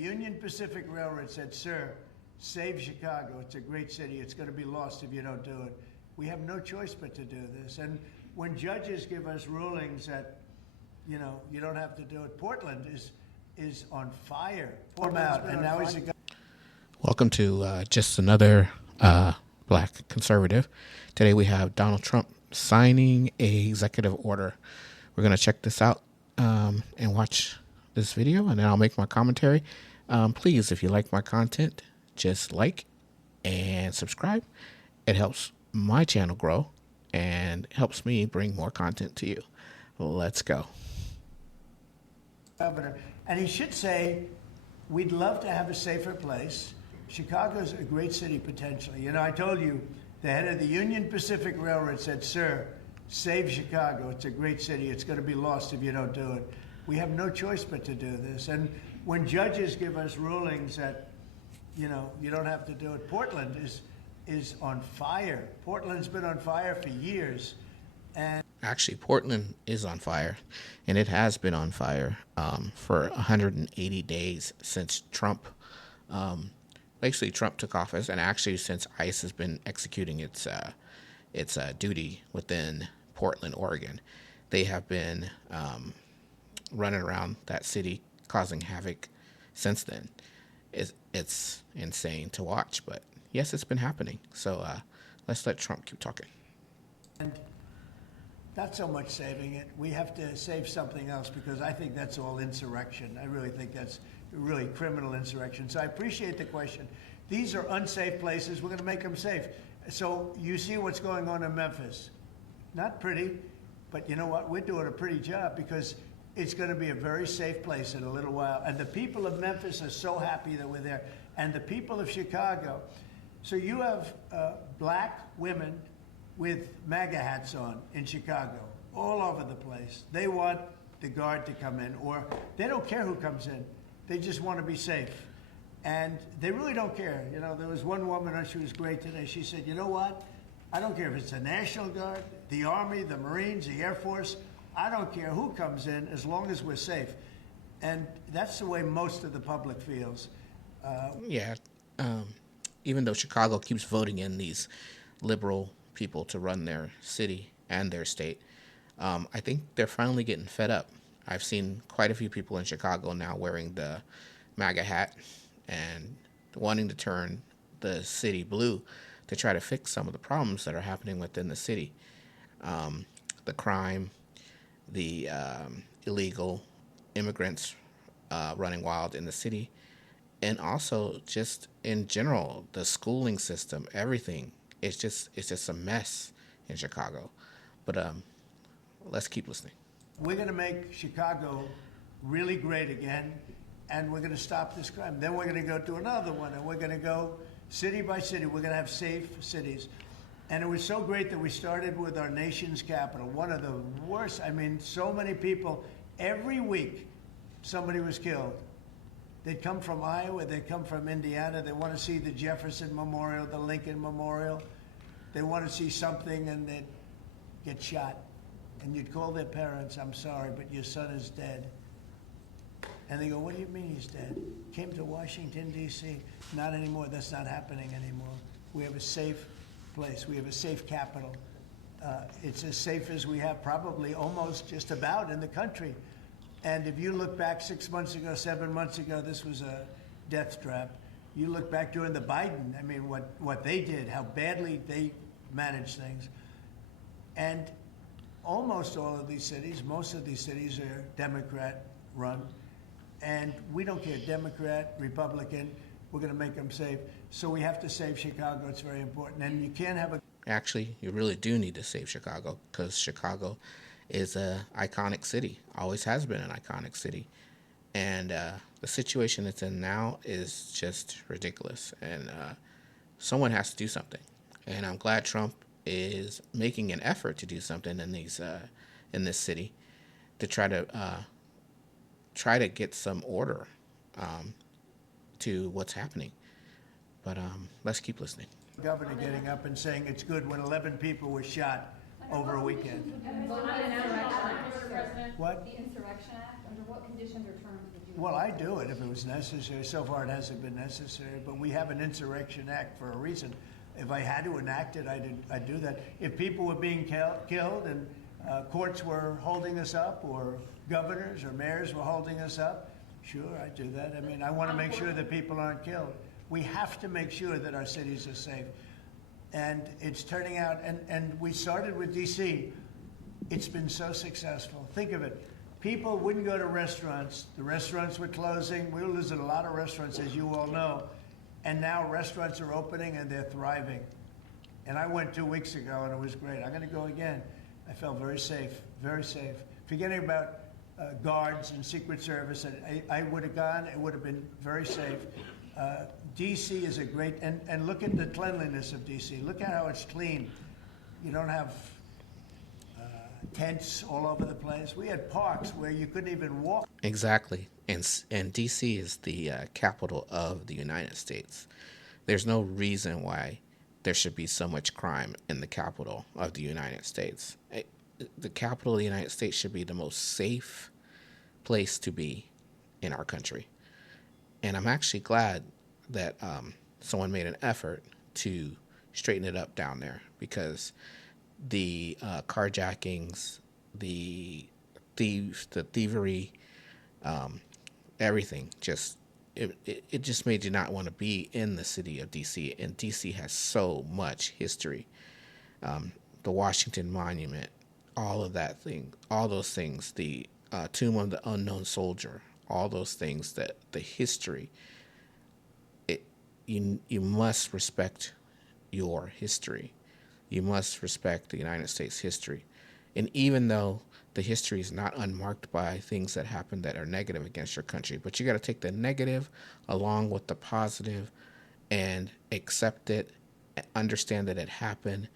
Union Pacific Railroad said, "Sir, save Chicago. It's a great city. It's going to be lost if you don't do it." We have no choice but to do this. And when judges give us rulings that, you don't have to do it, Portland is on fire. And now he's a guy. Welcome to just another black conservative. Today we have Donald Trump signing a executive order. We're going to check this out and watch this video, and then I'll make my commentary. Please, if you like my content, just like and subscribe. It helps my channel grow and helps me bring more content to you. Let's go. Governor, and he should say, we'd love to have a safer place. Chicago's a great city potentially. I told you, the head of the Union Pacific Railroad said, "Sir, save Chicago. It's a great city. It's going to be lost if you don't do it." We have no choice but to do this. And when judges give us rulings that, you don't have to do it, Portland is on fire. Portland's been on fire for years. And actually, Portland is on fire, and it has been on fire for 180 days since Trump took office, and actually since ICE has been executing its duty within Portland, Oregon. They have been running around that city causing havoc since then. It's insane to watch, but yes, it's been happening. So let's let Trump keep talking. And not so much saving it. We have to save something else, because I think that's all insurrection. I really think that's really criminal insurrection. So I appreciate the question. These are unsafe places. We're going to make them safe. So you see what's going on in Memphis. Not pretty, but you know what? We're doing a pretty job, because it's going to be a very safe place in a little while. And the people of Memphis are so happy that we're there. And the people of Chicago. So you have black women with MAGA hats on in Chicago, all over the place. They want the guard to come in, or they don't care who comes in. They just want to be safe. And they really don't care. There was one woman, she was great today. She said, "You know what? I don't care if it's the National Guard, the Army, the Marines, the Air Force. I don't care who comes in, as long as we're safe." And that's the way most of the public feels. Even though Chicago keeps voting in these liberal people to run their city and their state, I think they're finally getting fed up. I've seen quite a few people in Chicago now wearing the MAGA hat and wanting to turn the city blue to try to fix some of the problems that are happening within the city. The crime, the illegal immigrants running wild in the city, and also just in general, the schooling system, everything. It's just a mess in Chicago. But let's keep listening. We're going to make Chicago really great again, and we're going to stop this crime. Then we're going to go to another one, and we're going to go city by city. We're going to have safe cities. And it was so great that we started with our nation's capital, one of the worst. So many people, every week somebody was killed. They'd come from Iowa, they'd come from Indiana, they want to see the Jefferson Memorial, the Lincoln Memorial. They want to see something, and they'd get shot. And you'd call their parents, "I'm sorry, but your son is dead." And they go, "What do you mean he's dead? Came to Washington, D.C. Not anymore. That's not happening anymore. We have a safe place. We have a safe capital. It's as safe as we have probably almost just about in the country." And if you look back 6 months ago, 7 months ago, this was a death trap. You look back during the Biden, what they did, how badly they managed things. And almost all of these cities, most of these cities are Democrat run. And we don't care, Democrat, Republican, we're going to make them safe. So we have to save Chicago. It's very important. And you can't have a... Actually, you really do need to save Chicago, because Chicago is an iconic city, always has been an iconic city. And the situation it's in now is just ridiculous. And someone has to do something. And I'm glad Trump is making an effort to do something in this city to try to get some order to what's happening. But let's keep listening. Governor getting up and saying it's good when 11 people were shot over a weekend. What? What? The Insurrection Act, under what conditions or terms would Well, I do it if it was necessary. So far, it hasn't been necessary, but we have an Insurrection Act for a reason. If I had to enact it, I'd do that. If people were being killed and courts were holding us up, or governors or mayors were holding us up, sure, I'd do that. I mean, I want to make sure that people aren't killed. We have to make sure that our cities are safe. And it's turning out, and we started with D.C. It's been so successful. Think of it. People wouldn't go to restaurants. The restaurants were closing. We were losing a lot of restaurants, as you all know. And now restaurants are opening and they're thriving. And I went 2 weeks ago and it was great. I'm going to go again. I felt very safe, very safe. Forgetting about guards and Secret Service, I would have gone. It would have been very safe. D.C. is a great, and look at the cleanliness of D.C. Look at how it's clean. You don't have tents all over the place. We had parks where you couldn't even walk. Exactly. And D.C. is the capital of the United States. There's no reason why there should be so much crime in the capital of the United States. The capital of the United States should be the most safe place to be in our country. And I'm actually glad that someone made an effort to straighten it up down there, because the carjackings, the thieves, the thievery, everything it just made you not want to be in the city of DC. And DC has so much history. The Washington Monument, all those things, the Tomb of the Unknown Soldier, all those things, that the history. You must respect your history. You must respect the United States history. And even though the history is not unmarked by things that happen that are negative against your country, but you got to take the negative along with the positive and accept it, understand that it happened,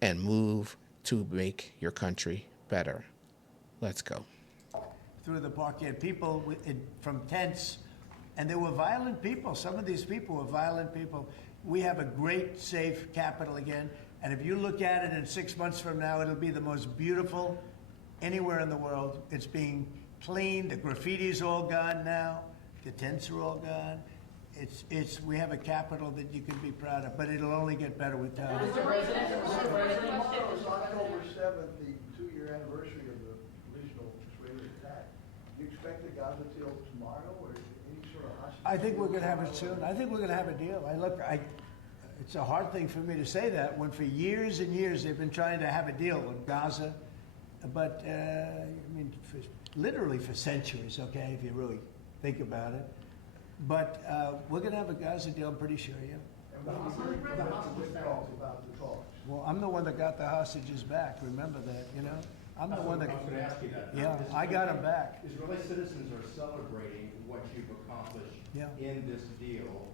and move to make your country better. Let's go. Through the park, you had people from tents, and they were violent people. Some of these people were violent people. We have a great, safe capital again. And if you look at it in 6 months from now, it'll be the most beautiful anywhere in the world. It's being cleaned. The graffiti's all gone now. The tents are all gone. We have a capital that you can be proud of, but it'll only get better with time. Mr. President, tomorrow is October 7th, the 2-year anniversary of the original Israeli attack. Do you expect the Gaza deal tomorrow, or any sort of hostage? I think we're going to have it soon. I think we're going to have a deal. It's a hard thing for me to say that when for years and years they've been trying to have a deal with Gaza, but literally for centuries, okay, if you really think about it. But we're going to have a Gaza deal, I'm pretty sure, yeah. And what do you think about the talks? Well, I'm the one that got the hostages back, remember that, you know? I'm the one that, I was going to ask you that. yeah, I got them back. Israeli citizens are celebrating what you've accomplished in this deal.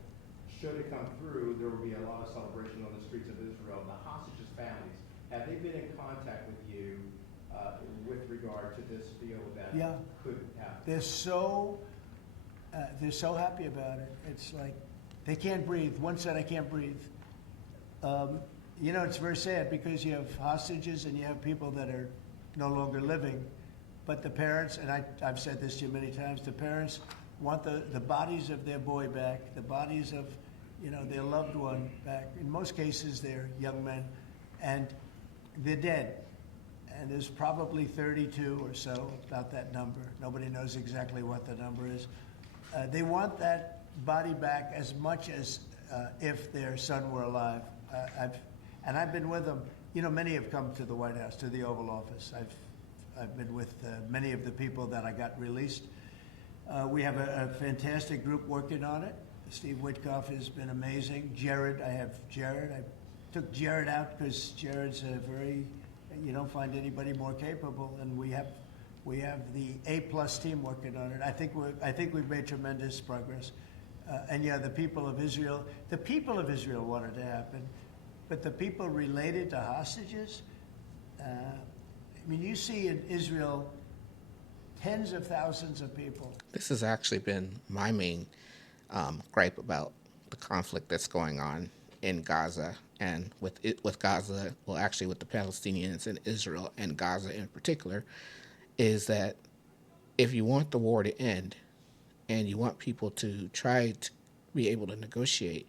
Should it come through, there will be a lot of celebration on the streets of Israel. The hostages' families, have they been in contact with you with regard to this deal that could happen? They're so happy about it. It's like they can't breathe. One said, "I can't breathe." It's very sad because you have hostages and you have people that are no longer living. But the parents, and I've said this to you many times, the parents want the bodies of their boy back, the bodies of their loved one back. In most cases, they're young men, and they're dead. And there's probably 32 or so, about that number. Nobody knows exactly what the number is. They want that body back as much as if their son were alive. I've been with them. Many have come to the White House, to the Oval Office. I've been with many of the people that I got released. We have a fantastic group working on it. Steve Witkoff has been amazing. Jared, I took Jared out because Jared's you don't find anybody more capable, and we have the A+ team working on it. I think we've made tremendous progress. The people of Israel want it to happen, but the people related to hostages, you see in Israel tens of thousands of people. This has actually been my main gripe about the conflict that's going on in Gaza, and with Gaza, well, actually with the Palestinians in Israel and Gaza in particular, is that if you want the war to end, and you want people to try to be able to negotiate,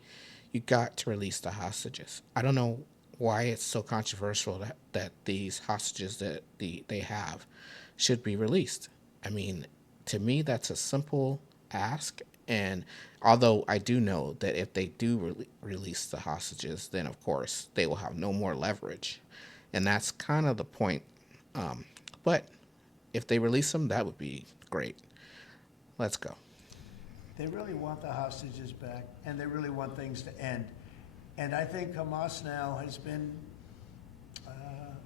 you got to release the hostages. I don't know why it's so controversial that these hostages that they have should be released. I mean, to me, that's a simple ask. And although I do know that if they do release the hostages, then of course they will have no more leverage. And that's kind of the point. But if they release them, that would be great. Let's go. They really want the hostages back, and they really want things to end. And I think Hamas now has been,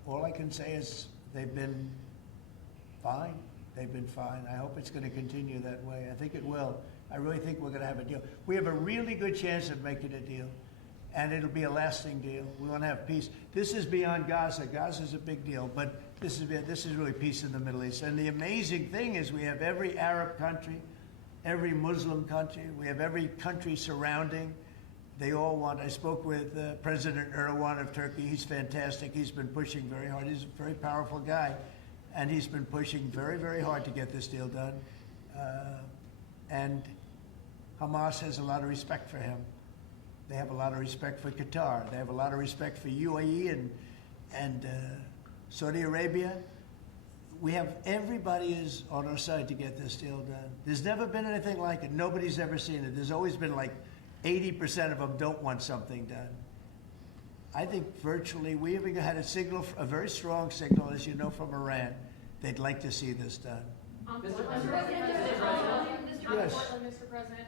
all I can say is they've been fine. They've been fine. I hope it's going to continue that way. I think it will. I really think we're going to have a deal. We have a really good chance of making a deal, and it'll be a lasting deal. We want to have peace. This is beyond Gaza. Gaza's a big deal, but this is really peace in the Middle East. And the amazing thing is we have every Arab country, every Muslim country, we have every country surrounding. They all want. I spoke with President Erdogan of Turkey. He's fantastic. He's been pushing very hard. He's a very powerful guy, and he's been pushing very, very hard to get this deal done. And Hamas has a lot of respect for him. They have a lot of respect for Qatar. They have a lot of respect for UAE and Saudi Arabia. We have everybody is on our side to get this deal done. There's never been anything like it. Nobody's ever seen it. There's always been like 80% of them don't want something done. I think virtually we even had a signal, a very strong signal, as you know, from Iran. They'd like to see this done. Mr. Yes. Mr. President,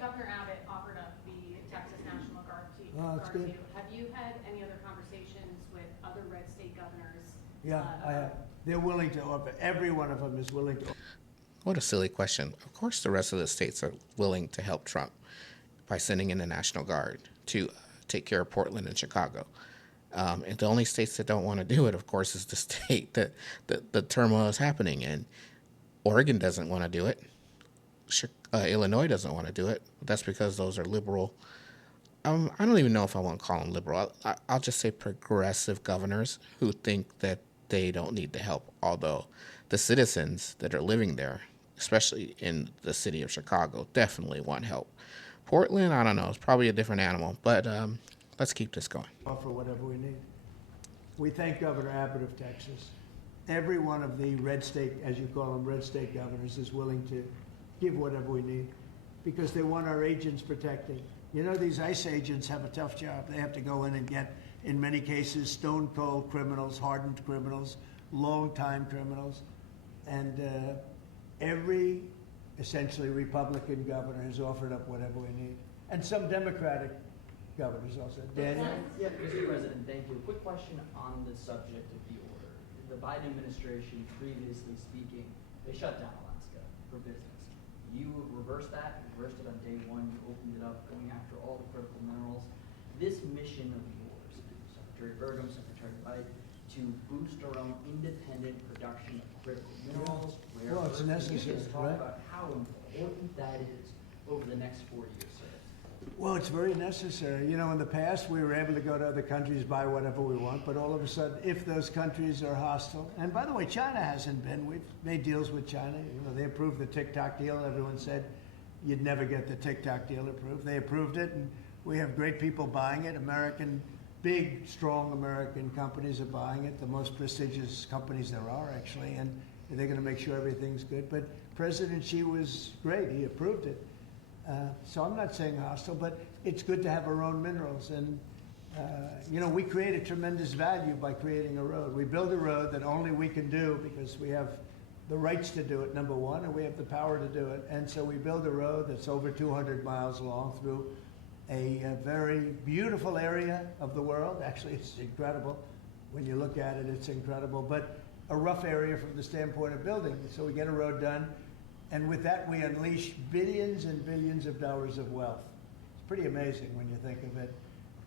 Governor Abbott offered up the Texas National Guard to that's good. Have you had any other conversations with other red state governors? Yeah, I have. They're willing to offer. Every one of them is willing to offer. What a silly question. Of course the rest of the states are willing to help Trump by sending in the National Guard to take care of Portland and Chicago. And the only states that don't want to do it, of course, is the state that the turmoil is happening in. Oregon doesn't want to do it. Illinois doesn't want to do it. That's because those are liberal. I don't even know if I want to call them liberal. I'll just say progressive governors who think that they don't need the help, although the citizens that are living there, especially in the city of Chicago, definitely want help. Portland, I don't know. It's probably a different animal, but let's keep this going. Offer whatever we need. We thank Governor Abbott of Texas. Every one of the red state, as you call them, red state governors is willing to give whatever we need because they want our agents protected. You know, these ICE agents have a tough job. They have to go in and get, in many cases, stone cold criminals, hardened criminals, long-time criminals. And every essentially Republican governor has offered up whatever we need. And some Democratic governors also. Daniel? Yeah, Mr. President, thank you. A quick question on the subject of the order. The Biden administration, previously speaking, they shut down Alaska for business. You reversed that, reversed it on day one, you opened it up, going after all the critical minerals. This mission of yours, Secretary Burgum, Secretary White, to boost our own independent production of critical minerals, rare Well, it's earths. Can you necessary, just talk right? about how important that is over the next 4 years, sir? Well, it's very necessary. You know, in the past, we were able to go to other countries, buy whatever we want, but all of a sudden, if those countries are hostile, and by the way, China hasn't been. We've made deals with China. You know, they approved the TikTok deal. Everyone said you'd never get the TikTok deal approved. They approved it, and we have great people buying it. Big, strong American companies are buying it, the most prestigious companies there are, actually, and they're going to make sure everything's good. But President Xi was great. He approved it. So I'm not saying hostile, but it's good to have our own minerals. And, you know, we created tremendous value by creating a road. We build a road that only we can do because we have the rights to do it, number one, and we have the power to do it. And so we build a road that's over 200 miles long through a very beautiful area of the world. Actually, it's incredible. When you look at it, it's incredible. But a rough area from the standpoint of building. So we get a road done. And with that, we unleash billions and billions of dollars of wealth. It's pretty amazing when you think of it.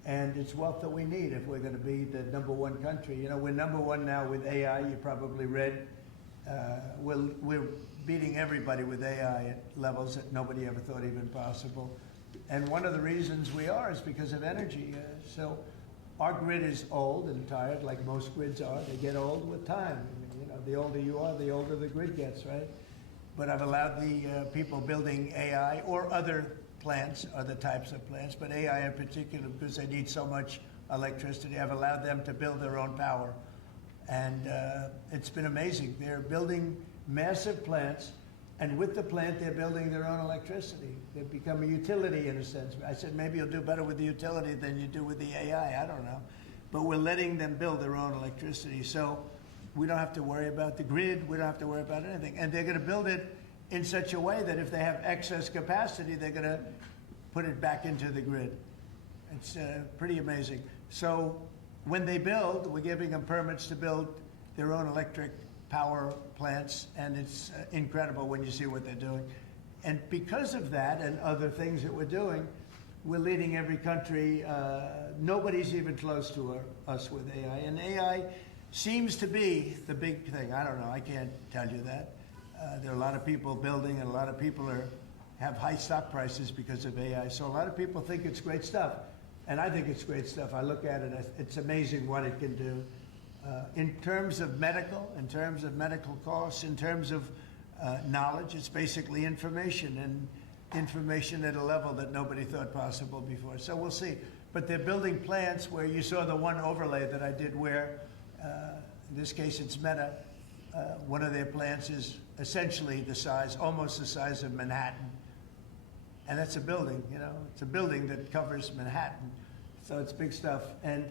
And it's wealth that we need if we're going to be the #1 country. You know, we're #1 now with AI. You probably read. We're beating everybody with AI at levels that nobody ever thought even possible. And one of the reasons we are is because of energy. So our grid is old and tired, like most grids are. They get old with time. I mean, you know, the older you are, the older the grid gets, right? but I've allowed the people building AI or other plants, other types of plants, but AI in particular, because they need so much electricity, I've allowed them to build their own power. And it's been amazing. They're building massive plants, and with the plant, they're building their own electricity. They've become a utility in a sense. I said, maybe you'll do better with the utility than you do with the AI. I don't know. But we're letting them build their own electricity. So we don't have to worry about the grid. We don't have to worry about anything. And they're going to build it in such a way that if they have excess capacity, they're going to put it back into the grid. It's pretty amazing. So when they build, we're giving them permits to build their own electric power plants, and it's incredible when you see what they're doing. And because of that and other things that we're doing, we're leading every country. Nobody's even close to us with AI. And AI seems to be the big thing. I don't know. I can't tell you that. There are a lot of people building, and a lot of people have high stock prices because of AI. So a lot of people think it's great stuff. And I think it's great stuff. I look at it, it's amazing what it can do. In terms of medical costs, in terms of knowledge, it's basically information, and information at a level that nobody thought possible before. So we'll see. But they're building plants where you saw the one overlay that I did where, in this case it's Meta, one of their plants is essentially the size, almost the size of Manhattan. And that's a building, you know, it's a building that covers Manhattan. So it's big stuff. And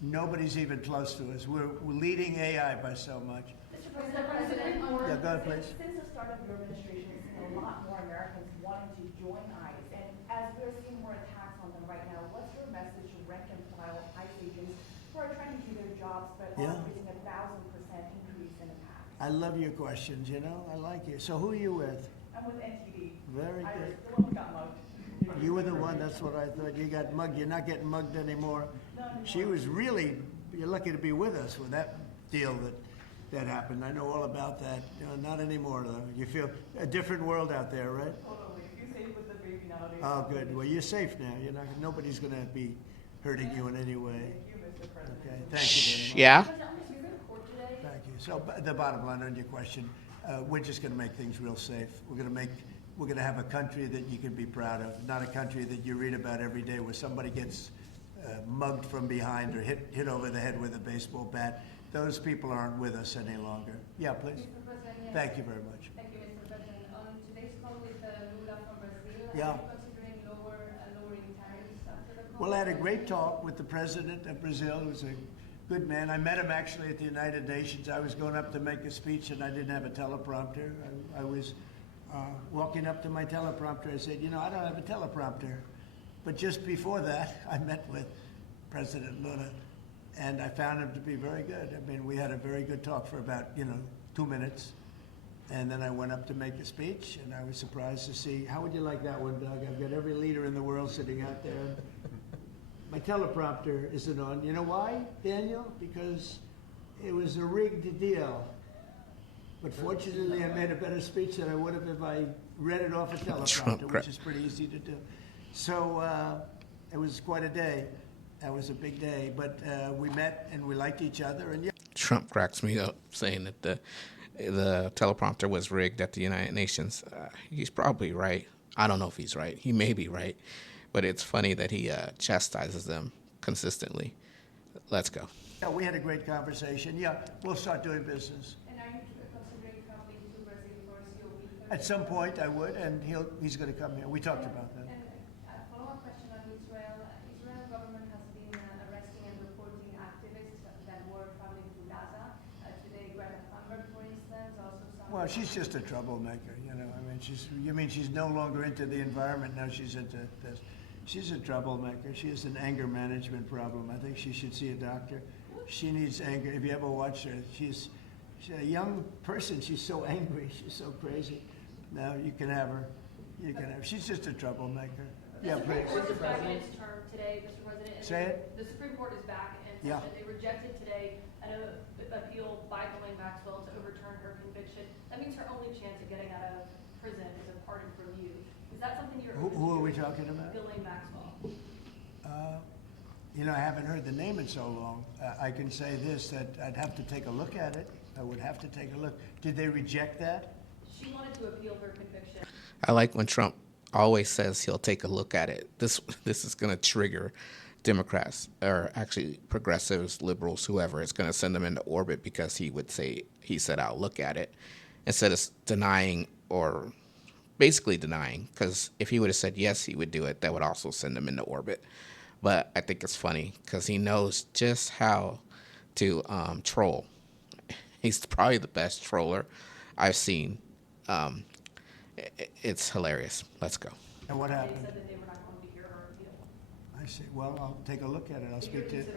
nobody's even close to us. We're leading AI by so much. Mr. President, Yeah, go ahead, please. Since the start of your administration, we've seen a lot more Americans wanting to join ICE. And as we're seeing more attacks on them right now, what's your message to rank and file ICE agents who are trying to do their jobs but are facing 1,000% increase in attacks? I love your questions, you know, I like you. So who are you with? I'm with NTD. Very I good. was the one who got mugged. You were the one, that's what I thought. You got mugged. You're not getting mugged anymore. She was really, you're lucky to be with us with that deal that happened. I know all about that. Not anymore, though. You feel a different world out there, right? Totally. You're safe with the baby nowadays. Oh, good. Well, you're safe now. Nobody's going to be hurting you in any way. Thank you, Mr. President. Okay, thank you very much. Yeah. Thank you. So the bottom line on your question, we're just going to make things real safe. We're going to have a country that you can be proud of, not a country that you read about every day where somebody gets mugged from behind or hit over the head with a baseball bat. Those people aren't with us any longer. Yeah, please. Mr. President, yes. Thank you very much. Thank you, Mr. President. On today's call with Lula from Brazil, Yeah. are you considering lowering tariffs after the call? Well, I had a great talk with the president of Brazil, who's a good man. I met him actually at the United Nations. I was going up to make a speech, and I didn't have a teleprompter. I was walking up to my teleprompter. I said, I don't have a teleprompter. But just before that, I met with President Lula, and I found him to be very good. I mean, we had a very good talk for about, 2 minutes. And then I went up to make a speech, and I was surprised to see, how would you like that one, Doug? I've got every leader in the world sitting out there. My teleprompter isn't on. You know why, Daniel? Because it was a rigged deal. But fortunately, I made a better speech than I would have if I read it off a teleprompter, which is pretty easy to do. So it was quite a day. That was a big day. But we met, and we liked each other. And Trump cracks me up saying that the teleprompter was rigged at the United Nations. He's probably right. I don't know if he's right. He may be right. But it's funny that he chastises them consistently. Let's go. Yeah, we had a great conversation. Yeah, we'll start doing business. And are you considering traveling to Brazil for COP? At some point, I would, and he's going to come here. We talked about that. And a follow-up question on Israel. Israel government has been arresting and reporting activists that were traveling to Gaza. Today, Greta Thunberg, for instance, also some... Well, she's just a troublemaker, I mean, she's no longer into the environment, now she's into this. She's a troublemaker. She has an anger management problem. I think she should see a doctor. She needs anger. If you ever watch her, she's a young person. She's so angry. She's so crazy. Now you can have her. She's just a troublemaker. Yeah, please. The Supreme Court is back in its term today, Mr. President. and Say it. The Supreme Court is back in Yeah. session. They rejected today an appeal by Ghislaine Maxwell to overturn her conviction. That means her only chance of getting out of prison is a pardon from you. Is that something you're Who are we talking about? Ghislaine Maxwell. I haven't heard the name in so long. I can say this, that I'd have to take a look at it. I would have to take a look. Did they reject that? She wanted to appeal her conviction. I like when Trump always says he'll take a look at it. This is going to trigger Democrats, or actually progressives, liberals, whoever. It's going to send them into orbit because he said I'll look at it, instead of denying, or basically denying, because if he would have said yes, he would do it, that would also send him into orbit. But I think it's funny because he knows just how to troll. He's probably the best troller I've seen. It's hilarious. Let's go. And what They happened? said that they were not going to hear her appeal. I see. Well, I'll take a look at it.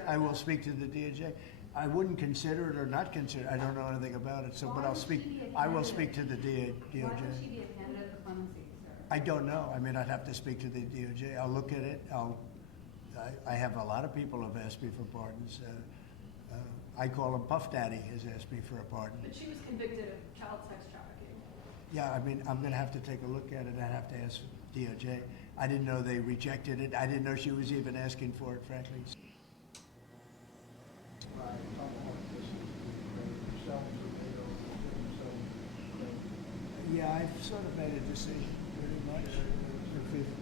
I will speak to the DOJ. I wouldn't consider it or not consider it. I don't know anything about it, so, but I will speak to the DOJ. Why would she be a candidate for clemency, sir? I don't know. I mean, I'd have to speak to the DOJ. I'll look at it. I have a lot of people have asked me for pardons. I call him Puff Daddy has asked me for a pardon. But she was convicted of child sex trafficking. Yeah, I mean, I'm gonna have to take a look at it. I have to ask DOJ. I didn't know they rejected it. I didn't know she was even asking for it, frankly. Right, tomahawk dishes, selling tomatoes, selling. Yeah, I've sort of made a decision, pretty much,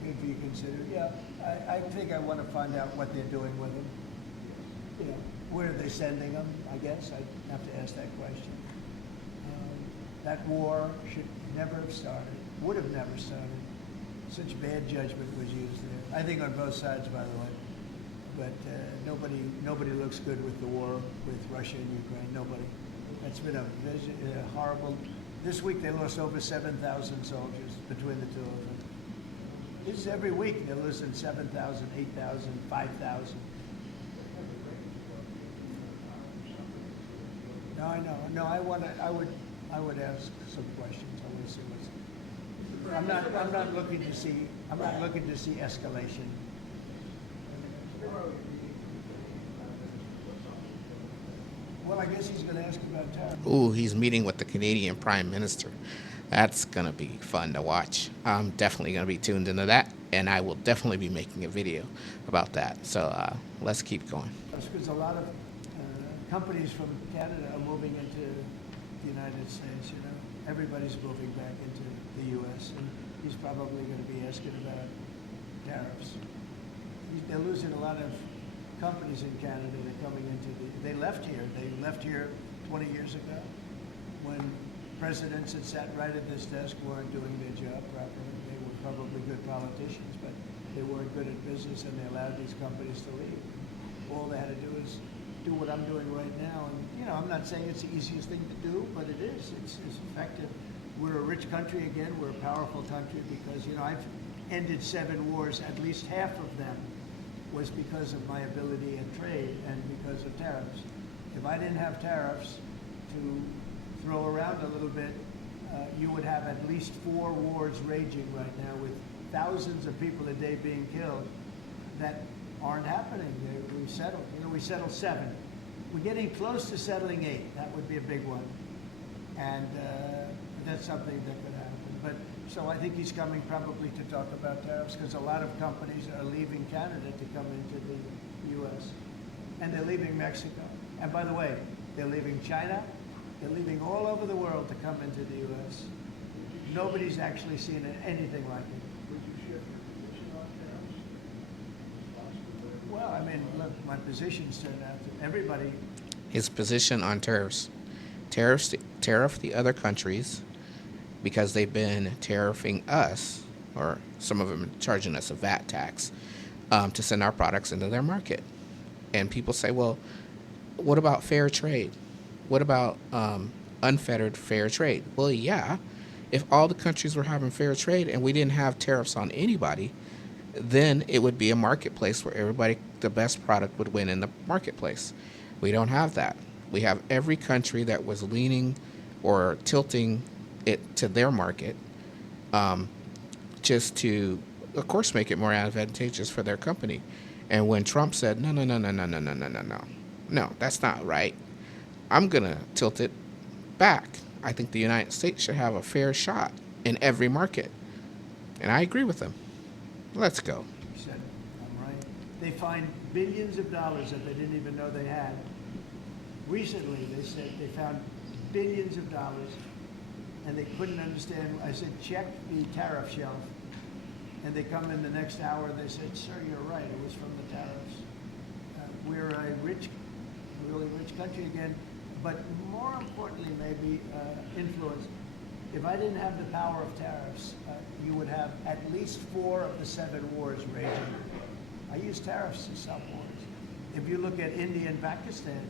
if you consider. Yeah, I think I want to find out what they're doing with them. You know, where are they sending them, I guess. I have to ask that question. That war should never have started, would have never started. Such bad judgment was used there. I think on both sides, by the way. But nobody looks good with the war with Russia and Ukraine. Nobody. That's been a horrible. This week they lost over 7,000 soldiers between the two of them. This is every week they're losing 7,000, 8,000, 5,000. No, I know. No, I would ask some questions. I want to see what's. I'm not looking to see escalation. Well, I guess he's going to ask about tariffs. Ooh, he's meeting with the Canadian Prime Minister. That's going to be fun to watch. I'm definitely going to be tuned into that, and I will definitely be making a video about that. So let's keep going. Because a lot of companies from Canada are moving into the United States, you know. Everybody's moving back into the U.S., and he's probably going to be asking about tariffs. They're losing a lot of companies in Canada that are coming into they left here 20 years ago when presidents that sat right at this desk weren't doing their job properly. They were probably good politicians, but they weren't good at business, and they allowed these companies to leave. All they had to do is do what I'm doing right now. And, you know, I'm not saying it's the easiest thing to do, but it is. It's effective. We're a rich country again. We're a powerful country because, you know, I've ended 7 wars. At least half of them was because of my ability at trade and because of tariffs. If I didn't have tariffs to throw around a little bit, you would have at least 4 wars raging right now with thousands of people a day being killed that aren't happening. We settled. You know, we settled 7. We're getting close to settling 8. That would be a big one. And that's something that could happen. But so I think he's coming probably to talk about tariffs because a lot of companies are leaving Canada to come into the U.S. And they're leaving Mexico. And by the way, they're leaving China. They're leaving all over the world to come into the U.S. Nobody's actually seen anything like it. Would you shift your position on tariffs? Well, I mean, look, my position's turned out to everybody. His position on tariff the other countries because they've been tariffing us, or some of them charging us a VAT tax, to send our products into their market. And people say, well, what about fair trade? What about unfettered fair trade? Well, yeah, if all the countries were having fair trade and we didn't have tariffs on anybody, then it would be a marketplace where everybody, the best product would win in the marketplace. We don't have that. We have every country that was leaning or tilting it to their market, just to, of course, make it more advantageous for their company. And when Trump said, no, that's not right, I'm going to tilt it back. I think the United States should have a fair shot in every market. And I agree with him. Let's go. He said, I'm right. They find billions of dollars that they didn't even know they had. Recently, they said they found billions of dollars and they couldn't understand. I said, check the tariff shelf. And they come in the next hour, they said, sir, you're right, it was from the tariffs. We're a rich, really rich country again, but more importantly, maybe influence. If I didn't have the power of tariffs, you would have at least 4 of the 7 wars raging. I used tariffs to stop wars. If you look at India and Pakistan,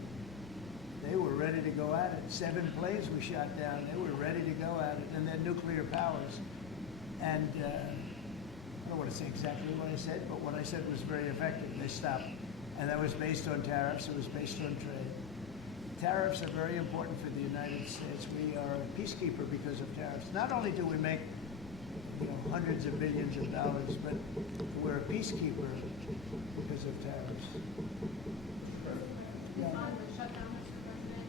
they were ready to go at it. 7 planes were shot down. They were ready to go at it, and they're nuclear powers. And I don't want to say exactly what I said, but what I said was very effective. They stopped. And that was based on tariffs. It was based on trade. Tariffs are very important for the United States. We are a peacekeeper because of tariffs. Not only do we make hundreds of billions of dollars, but we're a peacekeeper because of tariffs. Yeah. On the shutdown, Mr. President,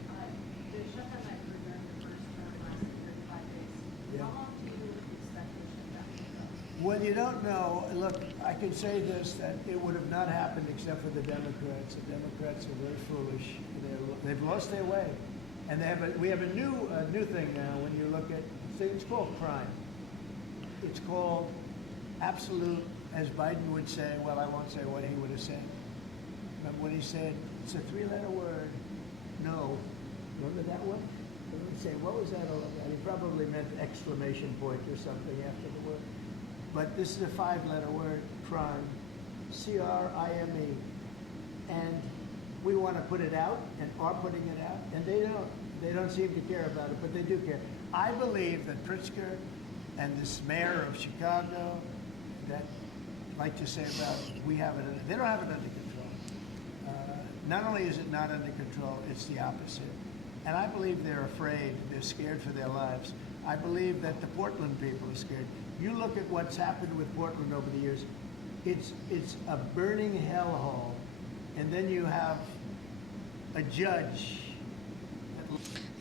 the shutdown that you were during the first term lasted 35 days. Yeah. How long do you expect the shutdown to go? Well, you don't know. Look, I can say this, that it would have not happened except for the Democrats. The Democrats are very foolish. They've lost their way. And we have a new thing now when you look at things called crime. It's called absolute, as Biden would say, well, I won't say what he would have said. But when he said, it's a 3-letter word, no. Remember that one? He would say, what was that all about? He probably meant exclamation point or something after the word. But this is a 5-letter word, crime, C-R-I-M-E. And we want to put it out and are putting it out, and they don't. They don't seem to care about it, but they do care. I believe that Pritzker and this mayor of Chicago, that like to say about we have it, they don't have it under control. Not only is it not under control, it's the opposite. And I believe they're afraid, they're scared for their lives. I believe that the Portland people are scared. You look at what's happened with Portland over the years, it's a burning hellhole. And then you have a judge.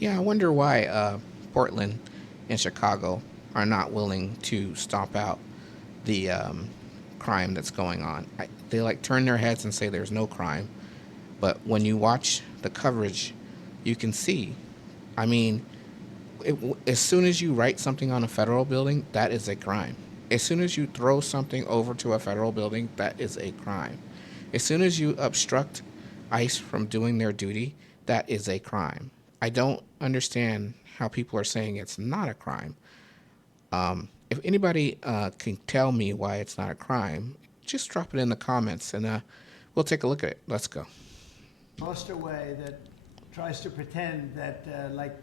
Yeah, I wonder why Portland and Chicago are not willing to stomp out the crime that's going on. They like turn their heads and say there's no crime, but when you watch the coverage, you can see. I mean, as soon as you write something on a federal building, that is a crime. As soon as you throw something over to a federal building, that is a crime. As soon as you obstruct ICE from doing their duty, that is a crime. I don't understand how people are saying it's not a crime. If anybody can tell me why it's not a crime, just drop it in the comments and we'll take a look at it. Let's go. Lost her way that tries to pretend that like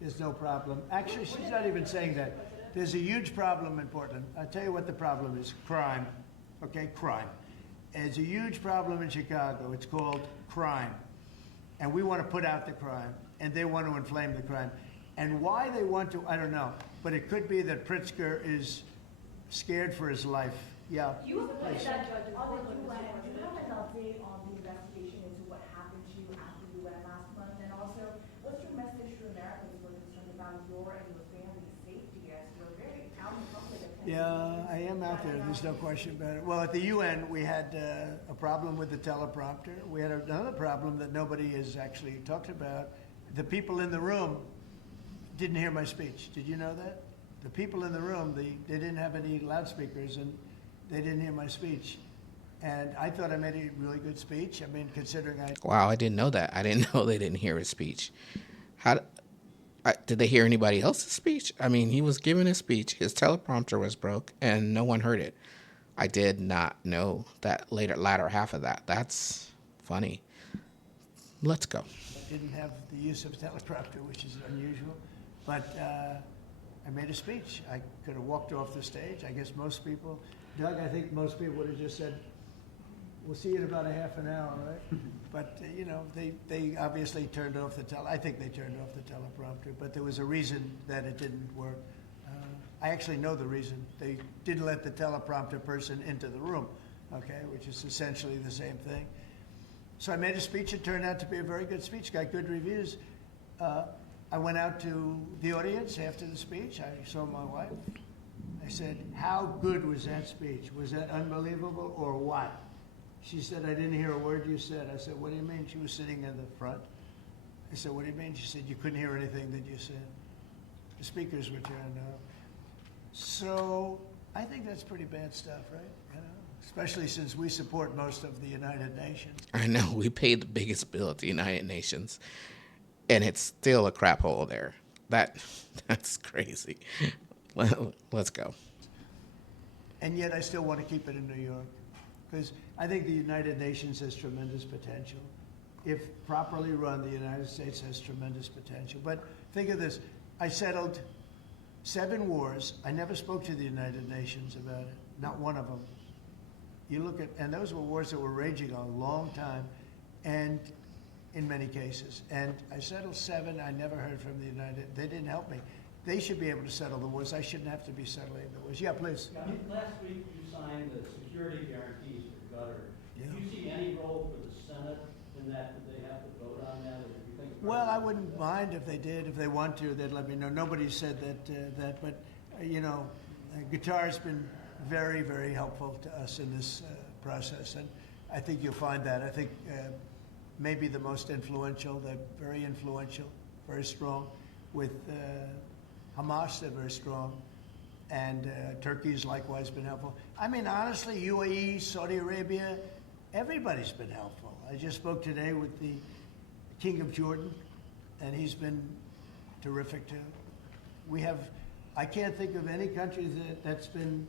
there's no problem. Actually, she's not even saying that. There's a huge problem in Portland. I'll tell you what the problem is. Crime. Okay, crime. It's a huge problem in Chicago. It's called crime. And we want to put out the crime. And they want to inflame the crime. And why they want to, I don't know. But it could be that Pritzker is scared for his life. Yeah. You look at that judge on the UN. Do you have an update on the investigation into what happened to you after you went last month? And also, what's your message to Americans who are concerned about your and your family's safety as you're very out in public? Yeah, I am out there. There's no question about it. Well, at the UN, we had a problem with the teleprompter. We had another problem that nobody has actually talked about. The people in the room didn't hear my speech. Did you know that? The people in the room, they didn't have any loudspeakers, and they didn't hear my speech. And I thought I made a really good speech. I mean, considering Wow, I didn't know that. I didn't know they didn't hear his speech. Did they hear anybody else's speech? I mean, he was giving his speech. His teleprompter was broke, and no one heard it. I did not know that latter half of that. That's funny. Let's go. didn't have the use of teleprompter, which is unusual. But I made a speech. I could have walked off the stage. I guess most people, Doug, I think most people would have just said, we'll see you in about a half an hour, right? But, you know, they obviously turned off I think they turned off the teleprompter, but there was a reason that it didn't work. I actually know the reason. They didn't let the teleprompter person into the room, okay, which is essentially the same thing. So I made a speech. It turned out to be a very good speech, got good reviews. I went out to the audience after the speech. I saw my wife. I said, how good was that speech? Was that unbelievable or what? She said, I didn't hear a word you said. I said, what do you mean? She was sitting in the front. I said, what do you mean? She said, you couldn't hear anything that you said. the speaker's return now. So I think that's pretty bad stuff, right? You know, especially since we support most of the United Nations. I know we pay the biggest bill at the United Nations, and it's still a crap hole there. That's crazy. Let's go. And yet I still want to keep it in New York because I think the United Nations has tremendous potential. If properly run, the United States has tremendous potential. But think of this. I settled 7 wars. I never spoke to the United Nations about it, not one of them. You look at, and those were wars that were raging a long time, and in many cases. And I settled 7. I never heard from the United. They didn't help me. They should be able to settle the wars. I shouldn't have to be settling the wars. Yeah, please. Last week you signed the security guarantees for Qatar. Yeah. Do you see any role for the Senate in that? Do they have to vote on that, or do you think? Well, I wouldn't mind if they did. If they want to, they'd let me know. Nobody said that, but you know, Qatar's been very, very helpful to us in this process, and I think you'll find that. I think maybe the most influential. They're very influential, very strong. With Hamas, they're very strong, and Turkey's likewise been helpful. I mean, honestly, UAE, Saudi Arabia, everybody's been helpful. I just spoke today with the King of Jordan, and he's been terrific too. We have, I can't think of any country that's been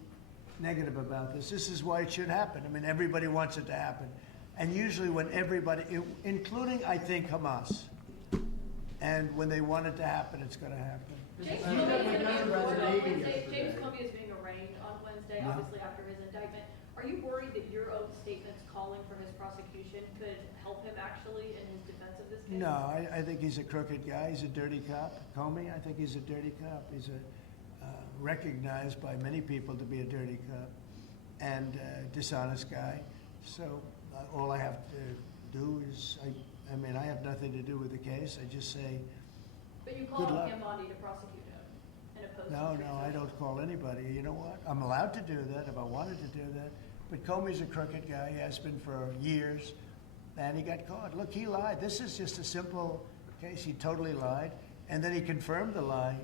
negative about this. This is why it should happen. I mean, everybody wants it to happen. And usually when everybody, including, I think, Hamas, and when they want it to happen, it's going to happen. James Comey is being arraigned on Wednesday, obviously after his indictment. Are you worried that your own statements calling for his prosecution could help him actually in his defense of this case? No, I think he's a crooked guy. He's a dirty cop. Comey, I think he's a dirty cop. He's recognized by many people to be a dirty cop and dishonest guy. So all I have to do is, I mean, I have nothing to do with the case. I just say, But you good called luck. him Bondi to prosecute him in opposed No, to I don't call anybody. You know what? I'm allowed to do that if I wanted to do that. But Comey's a crooked guy. He has been for years. And he got caught. Look, he lied. This is just a simple case. He totally lied. And then he confirmed the lie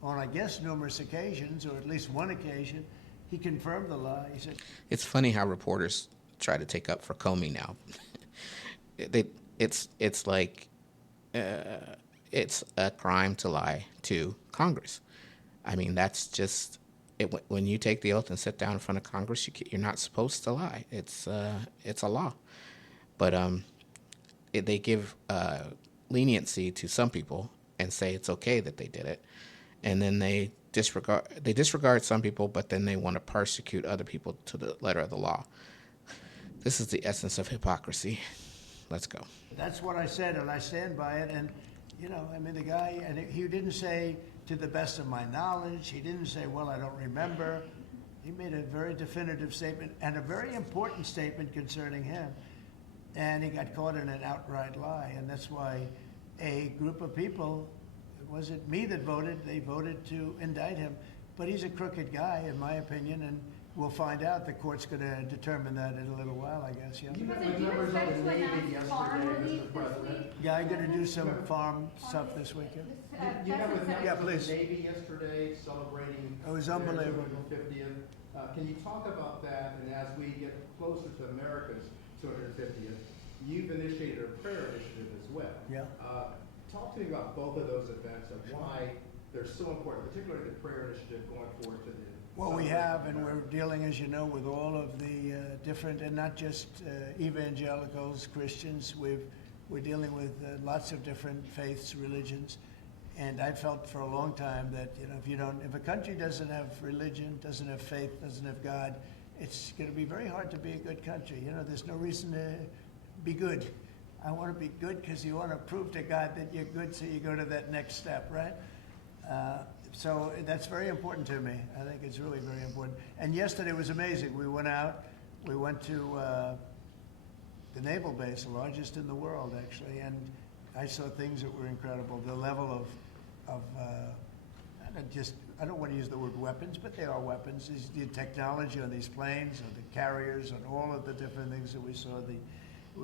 on, I guess, numerous occasions, or at least one occasion. He confirmed the lie. He said, It's funny how reporters try to take up for Comey now. It's like it's a crime to lie to Congress. I mean, that's just it. When you take the oath and sit down in front of Congress, you're not supposed to lie. It's a law. But they give leniency to some people and say it's okay that they did it, and then they disregard some people, but then they want to persecute other people to the letter of the law. This is the essence of hypocrisy. Let's go. that's what I said, and I stand by it. And, you know, I mean, the guy, and he didn't say, to the best of my knowledge. He didn't say, well, I don't remember. He made a very definitive statement and a very important statement concerning him. And he got caught in an outright lie. And that's why a group of people, it wasn't me that voted, they voted to indict him. But he's a crooked guy, in my opinion, and we'll find out. The court's going to determine that in a little while, I guess. Yeah. President, do you expect to announce farm relief this week? Yeah, I'm going to do some farm stuff this weekend. You met with Yeah, members of please. the Navy yesterday celebrating It was their unbelievable. 250th. Can you talk about that? And as we get closer to America's 250th, you've initiated a prayer initiative as well. Yeah. Talk to me about both of those events and why they're so important, particularly the prayer initiative going forward to the. Well, we have, and we're dealing, as you know, with all of the different, and not just evangelicals, Christians. We're dealing with lots of different faiths, religions. And I felt for a long time that, you know, if a country doesn't have religion, doesn't have faith, doesn't have God, it's going to be very hard to be a good country. You know, there's no reason to be good. I want to be good because you want to prove to God that you're good, so you go to that next step, right? So that's very important to me. I think it's really very important. And yesterday was amazing. We went out. We went to the naval base, the largest in the world, actually, and I saw things that were incredible. The level of I don't want to use the word weapons, but they are weapons. Is the technology on these planes, or the carriers, and all of the different things that we saw.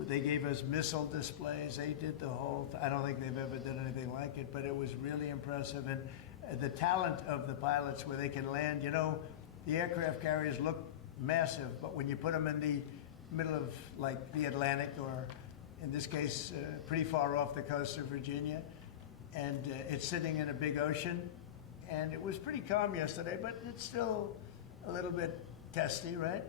They gave us missile displays. They did the whole. I don't think they've ever done anything like it, but it was really impressive. the talent of the pilots where they can land. You know, the aircraft carriers look massive, but when you put them in the middle of like the Atlantic, or in this case, pretty far off the coast of Virginia, and it's sitting in a big ocean, and it was pretty calm yesterday, but it's still a little bit testy, right?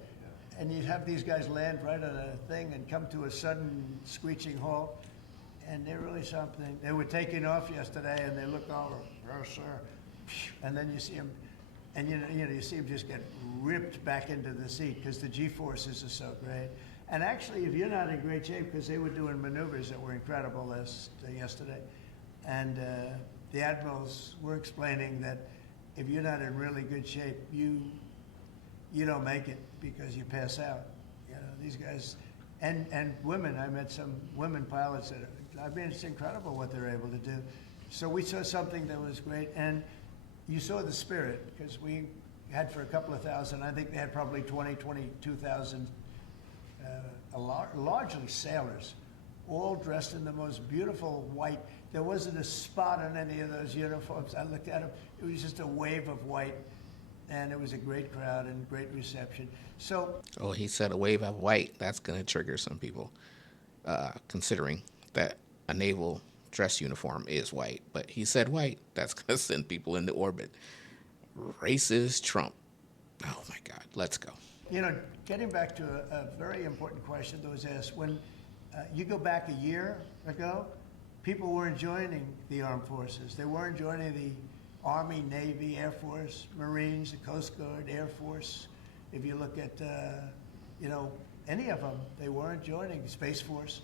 And you have these guys land right on a thing and come to a sudden screeching halt, and they're really something. They were taking off yesterday, and they look over, oh, sir, and then you see them, and you see them just get ripped back into the seat because the G-forces are so great. And actually, if you're not in great shape, because they were doing maneuvers that were incredible yesterday, and the admirals were explaining that if you're not in really good shape, you don't make it because you pass out. You know, these guys, and women. I met some women pilots that I mean, it's incredible what they're able to do. So we saw something that was great, and you saw the spirit, because we had for a couple of thousand. I think they had probably 22,000, largely sailors, all dressed in the most beautiful white. There wasn't a spot on any of those uniforms. I looked at them. It was just a wave of white. And it was a great crowd and great reception. So, Oh, he said a wave of white. That's going to trigger some people, considering that a naval dress uniform is white. But he said white. That's going to send people into orbit. Racist Trump. Oh, my God. Let's go. you know, getting back to a very important question that was asked, when you go back a year ago, people weren't joining the armed forces. They weren't joining the Army, Navy, Air Force, Marines, the Coast Guard, Air Force. If you look at, any of them, they weren't joining the Space Force.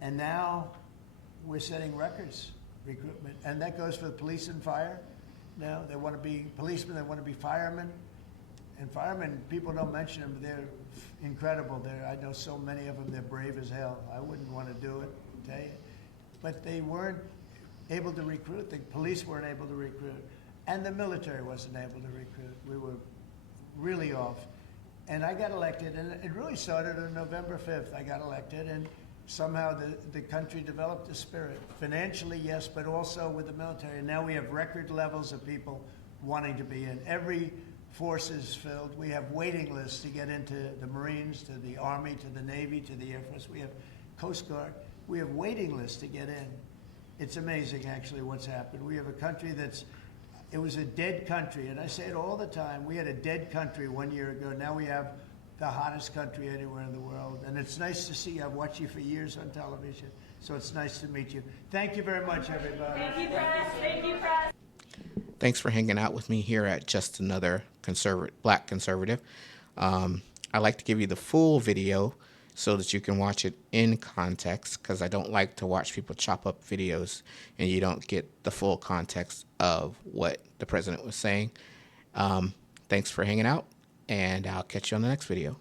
And now we're setting records, recruitment. And that goes for the police and fire. Now they want to be policemen, they want to be firemen. And firemen, people don't mention them, but they're incredible. I know so many of them, they're brave as hell. I wouldn't want to do it, tell you. But they weren't able to recruit. The police weren't able to recruit. And the military wasn't able to recruit. We were really off. And I got elected, and it really started on November 5th. I got elected, and somehow the country developed a spirit. Financially, yes, but also with the military. And now we have record levels of people wanting to be in. Every force is filled. We have waiting lists to get into the Marines, to the Army, to the Navy, to the Air Force. We have Coast Guard. We have waiting lists to get in. It's amazing, actually, what's happened. We have a country it was a dead country, and I say it all the time. We had a dead country 1 year ago. Now we have the hottest country anywhere in the world. And it's nice to see you. I've watched you for years on television, so it's nice to meet you. Thank you very much, everybody. Thank you, press. Thank you, press. Thanks for hanging out with me here at Just Another Black Conservative. I like to give you the full video so that you can watch it in context, because I don't like to watch people chop up videos and you don't get the full context of what the president was saying. Thanks for hanging out, and I'll catch you on the next video.